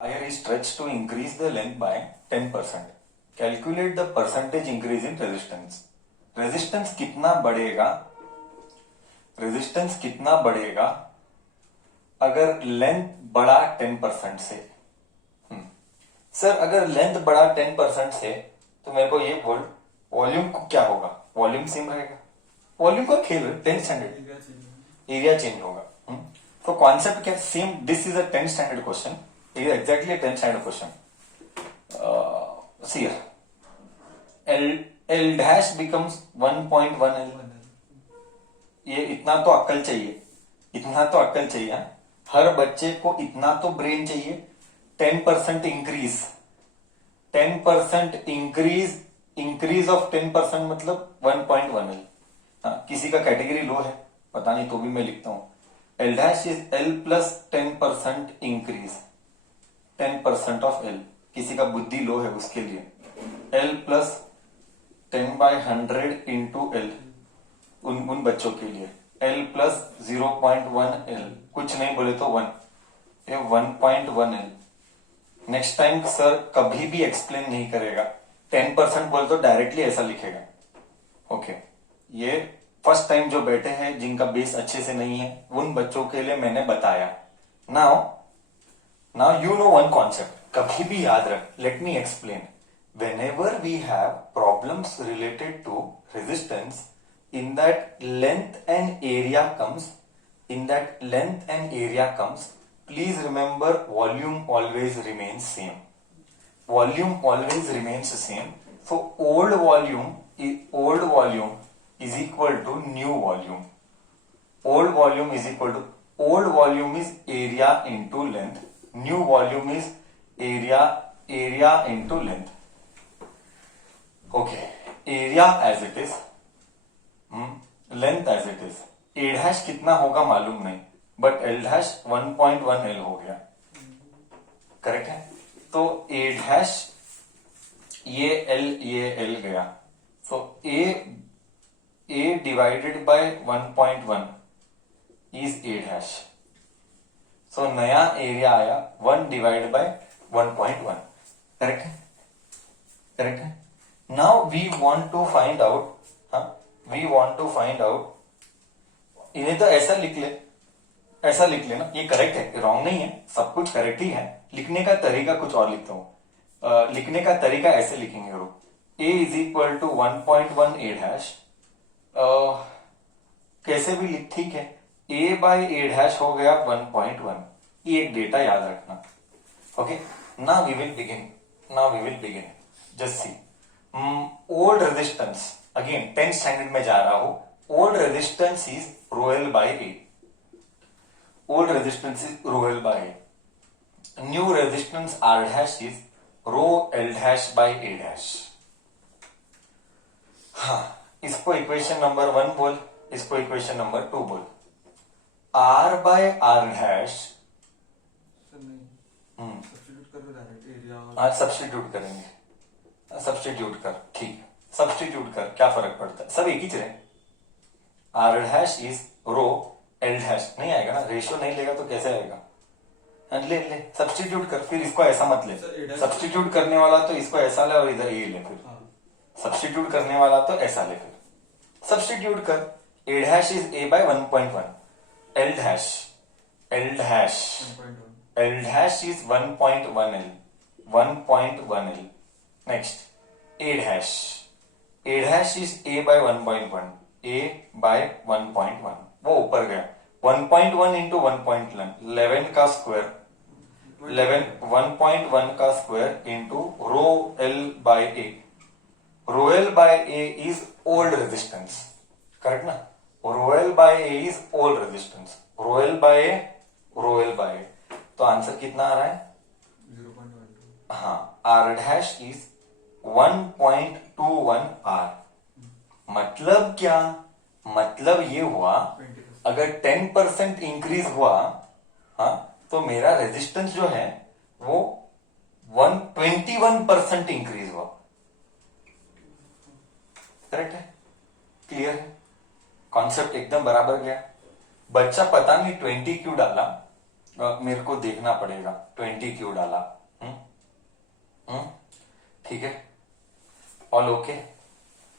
Wire is stretched to increase the length by 10%. Calculate the percentage increase in resistance. Resistance कितना बढ़ेगा resistance कितना बढ़ेगा अगर length बढ़ा 10% से। सर अगर लेंथ बढ़ा 10% से तो मेरे को ये बोल वॉल्यूम को क्या होगा। वॉल्यूम सेम रहेगा। वॉल्यूम का खेल 10 स्टैंडर्ड एरिया चेंज होगा। तो कॉन्सेप्ट क्या same. This is a 10 standard question. It is exactly a 10 standard question. See here. L dash becomes 1.1 L. ये इतना तो अक्ल चाहिए, इतना तो अक्ल चाहिए। हर बच्चे को इतना तो ब्रेन चाहिए। 10% इंक्रीज, 10% इंक्रीज ऑफ 10% मतलब 1.1 L। किसी का कैटेगरी लो है पता नहीं तो भी मैं लिखता हूं L dash is L plus 10% increase, 10% of L। किसी का बुद्धि लो है उसके लिए L प्लस 10/100 इंटू L। उन बच्चों के लिए L प्लस 0.1 L। कुछ नहीं बोले तो 1, ये 1.1 L। नेक्स्ट टाइम सर कभी भी एक्सप्लेन नहीं करेगा। 10% बोले तो डायरेक्टली ऐसा लिखेगा। ओके, ये फर्स्ट टाइम जो बैठे हैं जिनका बेस अच्छे से नहीं है उन बच्चों के लिए मैंने बताया। Now you know one concept. कभी भी याद रख. Let me explain. Whenever we have problems related to resistance, in that length and area comes, please remember volume always remains same. Volume always remains the same. So old volume is equal to new volume. Old volume is area into length. New volume is area into length. Okay, area as it is, length as it is. A dash कितना होगा मालूम नहीं, but L dash 1.1 L हो गया। Correct है। तो A dash ये L गया। So A divided by 1.1 is A dash. सो नया एरिया आया 1 डिवाइड बाय 1.1। करेक्ट है, करेक्ट है। Now we want to find out, इन्हें तो ऐसा लिख ले ना। ये करेक्ट है, रॉन्ग नहीं है, सब कुछ करेक्ट ही है। लिखने का तरीका कुछ और लिखता हूं। लिखने का तरीका ऐसे लिखेंगे A is equal to 1.1 A dash. कैसे भी लिख, ठीक है। A बाय A डैश हो गया 1.1। ये एक डेटा याद रखना। Okay, now we will begin. Just see, old resistance, again 10 standard में जा रहा हूं। Old resistance is rho L by A. Old resistance is rho L by A. New resistance R dash is rho L dash by A dash. हाँ, इसको equation number 1 बोल, इसको equation number 2 बोल। R by R dash, substitute करेंगे। Substitute कर, ठीक, substitute कर, क्या फर्क पड़ता है, सब एक ही रहे। R dash is rho L dash, नहीं आएगा ना, रेशियो नहीं लेगा तो कैसे आएगा। ले सब्स्टिट्यूट कर, फिर इसको ऐसा मत ले। सब्स्टिट्यूट करने वाला तो इसको ऐसा ले और इधर ये ले, फिर सब्स्टिट्यूट करने वाला तो ऐसा ले। फिर सब्स्टिट्यूट कर, A dash is A by 1.1। L dash is 1.1 L, 1.1 L. Next, A dash is A by 1.1, A by 1.1, वो ऊपर गया। 1.1 into 1.1, 11 का स्क्वायर, 1.1 का square into rho L by A। Rho L by A is old resistance, correct ना। Rho L by A is old resistance, rho L by A। तो answer कितना आ रहा है 0.12। हाँ, R dash is 1.21 R। मतलब क्या, मतलब ये हुआ अगर 10% इंक्रीज हुआ, हाँ, तो मेरा रेजिस्टेंस जो है वो 121% इंक्रीज हुआ। करेक्ट है, क्लियर है, कॉन्सेप्ट एकदम बराबर गया। बच्चा पता नहीं 20 क्यों डाला, मेरे को देखना पड़ेगा 20 क्यों डाला। हम्म ठीक है, ऑल ओके,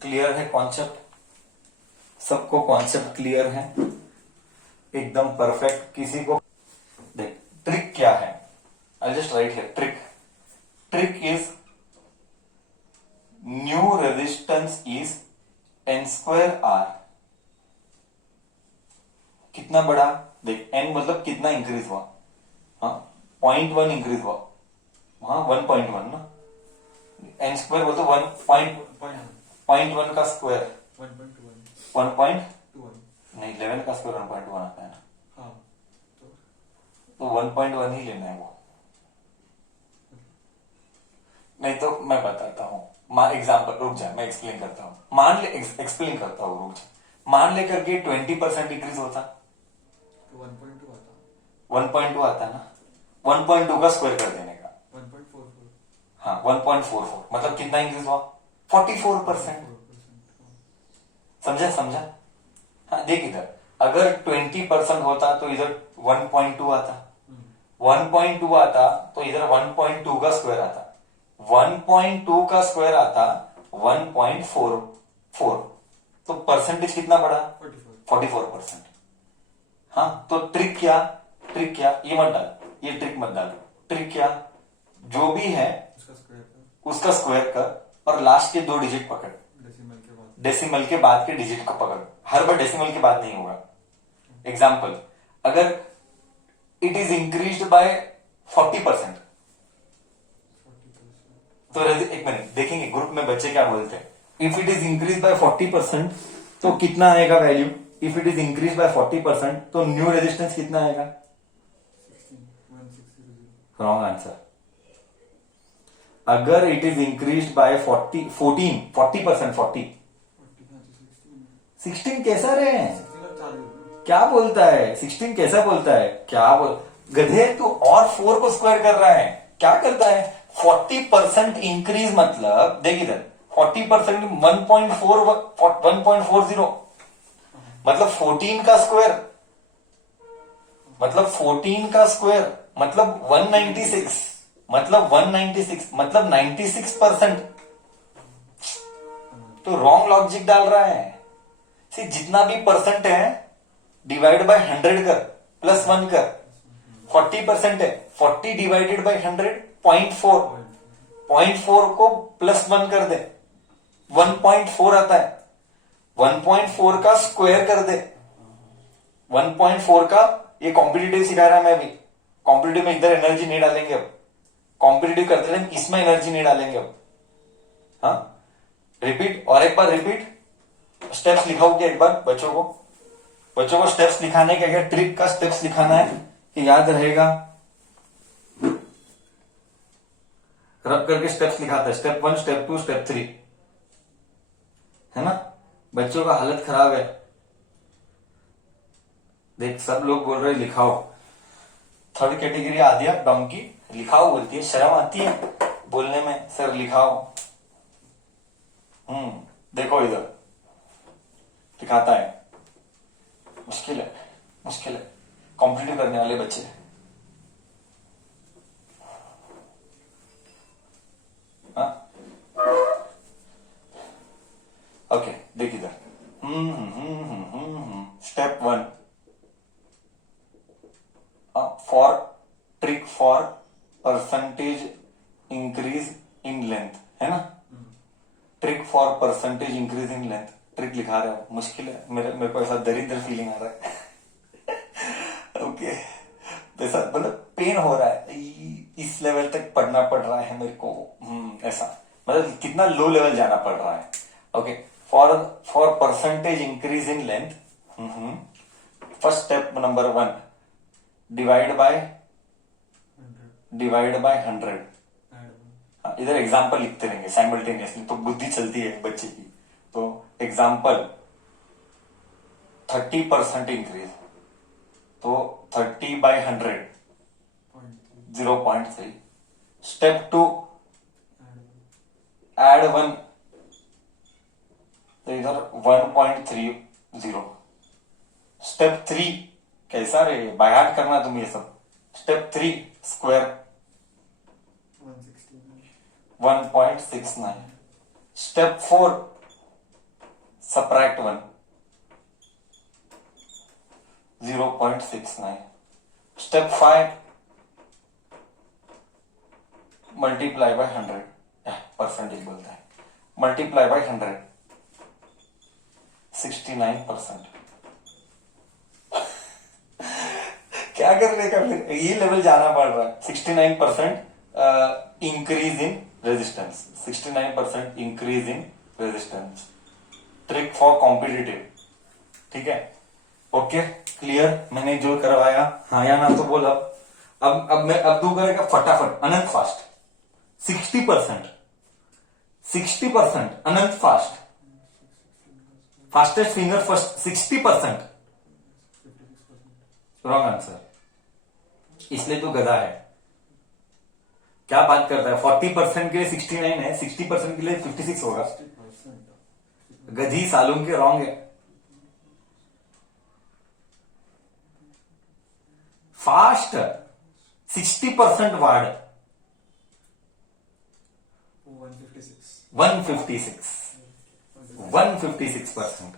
क्लियर है कॉन्सेप्ट, सबको कॉन्सेप्ट क्लियर है, एकदम परफेक्ट। किसी को देख ट्रिक क्या है, I just write here trick, trick is new resistance is n square R. कितना बढ़ा, देख n मतलब कितना इंक्रीज हुआ, हाँ 0.1 इंक्रीज हुआ, हाँ 1.1 ना, n स्क्वायर बोलते 1.1 का स्क्वायर 1. नहीं 11 का स्क्वायर 1.1 आता है ना, हाँ तो 1.1 ही लेना है वो। नहीं तो मैं बताता हूँ, एग्जाम्पल, रुक जा मैं एक्सप्लेन करता हूँ, मान ले एक्सप्लेन करता हूँ, रुक जा। मान लेकर के 20% इंक्रीज होता तो 1.2 आता, 1.2 आता ना, 1.2 का स्क्वायर कर देने का, 1.44, हाँ 1.44 मतलब कितना इंक्रीज हुआ, 44%। समझा समझा, हाँ देख इधर, अगर 20% होता तो इधर 1.2 आता, 1.2 आता तो इधर 1.2 का स्क्वायर आता, 1.2 का स्क्वायर आता 1.44, तो परसेंटेज कितना बढ़ा, 44%। हाँ तो ट्रिक क्या, ट्रिक क्या, ये मत डाल, ये ट्रिक मत डाल, ट्रिक क्या, जो भी है उसका स्क्वायर कर और लास्ट के 2 डिजिट पकड़, डेसिमल के बाद के डिजिट को पकड़, हर बार डेसिमल के बाद नहीं होगा। एग्जाम्पल, अगर इट इज इंक्रीज्ड बाय 40%, तो एक मिनट देखेंगे ग्रुप में बच्चे क्या बोलते हैं। If it is increase by 40% तो कितना आएगा value, if it is increase by 40% तो न्यू रेजिस्टेंस कितना आएगा, 16. Wrong answer. अगर इट इज इंक्रीज बाय 40% 16 कैसा रहे, क्या बोलता है 16 कैसा बोलता है, क्या बोल, गधे तू और 4 को स्क्वायर कर रहा है, क्या करता है, 40% इंक्रीज मतलब देख इधर 40% 1.40 मतलब 14 का स्क्वायर, मतलब 14 का स्क्वायर मतलब 196, मतलब 196 मतलब 96%। तो रॉन्ग लॉजिक डाल रहा है। सी जितना भी परसेंट है डिवाइड बाय 100 कर, प्लस 1 कर, 40% है, 40 डिवाइडेड बाय 100 0.4 को प्लस 1 कर दे, 1.4 आता है, 1.4 का स्क्वायर कर दे, 1.4 का, ये कॉम्पिटिटिव सिखा रहा है मैं अभी, कॉम्पिटिटिव में इधर एनर्जी नहीं डालेंगे अब, कॉम्पिटिटिव करते हैं इसमें एनर्जी नहीं डालेंगे अब। हाँ रिपीट, और एक बार रिपीट, स्टेप्स लिखाओ क्या एक बार बच्चों को स्टेप्स लिखाने का, क्या ट्रिक का स्टेप्स लिखाना है कि याद रहेगा, रब करके स्टेप्स लिखाता है, स्टेप 1 स्टेप 2 स्टेप 3, है ना। बच्चों का हालत खराब है, देख सब लोग बोल रहे लिखाओ, थर्ड कैटेगरी आदिया डोंकी लिखाओ बोलती है, शर्म आती है बोलने में, सर लिखाओ। देखो इधर लिखाता है, मुश्किल है, मुश्किल है, कॉम्पिटिटिव करने वाले बच्चे। ओके देख इधर, step 1 for trick for percentage increase in length, है ना, trick for percentage increase in length, trick लिखा रहा है, मुश्किल है, मेरे को ऐसा दरिद्र फीलिंग आ रहा है। ओके ऐसा मतलब पेन हो रहा है, इस लेवल तक पढ़ना पड़ रहा है मेरे को, ऐसा मतलब कितना लो लेवल जाना पड़ रहा है। Okay for percentage increase in length, first step number 1 divide bye 100। इधर एग्जाम्पल लिखते रहेंगे साइमल्टेनियसली, तो बुद्धि चलती है बच्चे की। तो एग्जाम्पल 30% इंक्रीज, तो 30 बाय 100 0.3। स्टेप 2 एड 1, तो इधर 1.30। स्टेप 3 कैसा रे, बाय हार्ट करना तुम ये सब, step 3 square 1.69. Step 4 subtract 1 0.69. Step 5 multiply by 100. Percentage बोलता है, मल्टीप्लाई बाय 100 69%. क्या करने का फिर, ये लेवल जाना पड़ रहा है. 69% increase in resistance, 69% increase in resistance. Trick for competitive. ठीक है, ओके क्लियर. मैंने जो करवाया हाँ या ना तो बोल. अब मैं अब तू करेगा फटाफट Anant fast. 60% Anant fast. Fastest finger first. 60% wrong answer. इसलिए तो गधा है. क्या बात करता है. 40% के लिए 69 है, 60% के लिए 56 होगा. गधी सालूम के रॉन्ग है. Fast 60% ward 156. 156%.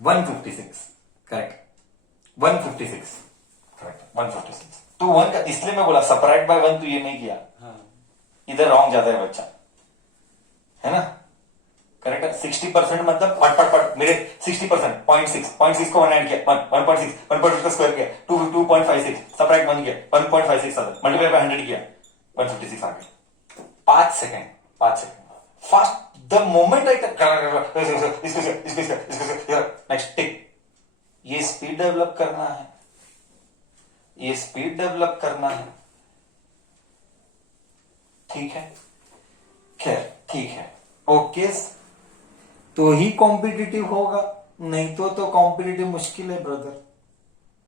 156 करेक्ट. 156 करेक्ट. 156 तो 1 का, इसलिए मैं बोला सपरेट बाय 1 तो ये नहीं किया. इधर रॉन्ग ज्यादा है बच्चा, है ना. करेक्ट है. 60% मतलब पट मेरे 60% 0.6 को 1 ऐड किया 1.6 का स्क्वायर किया 2.56 सपरेट 1 किया 1.56 मल्टीप्लाई बाय 100 किया 156 आ गया. 5 second fast. The moment I next tick. ये स्पीड डेवलप करना है, ये स्पीड डेवलप करना है. ठीक है, खैर ठीक है. ओके, तो ही कॉम्पिटिटिव होगा, नहीं तो कॉम्पिटिटिव मुश्किल है ब्रदर.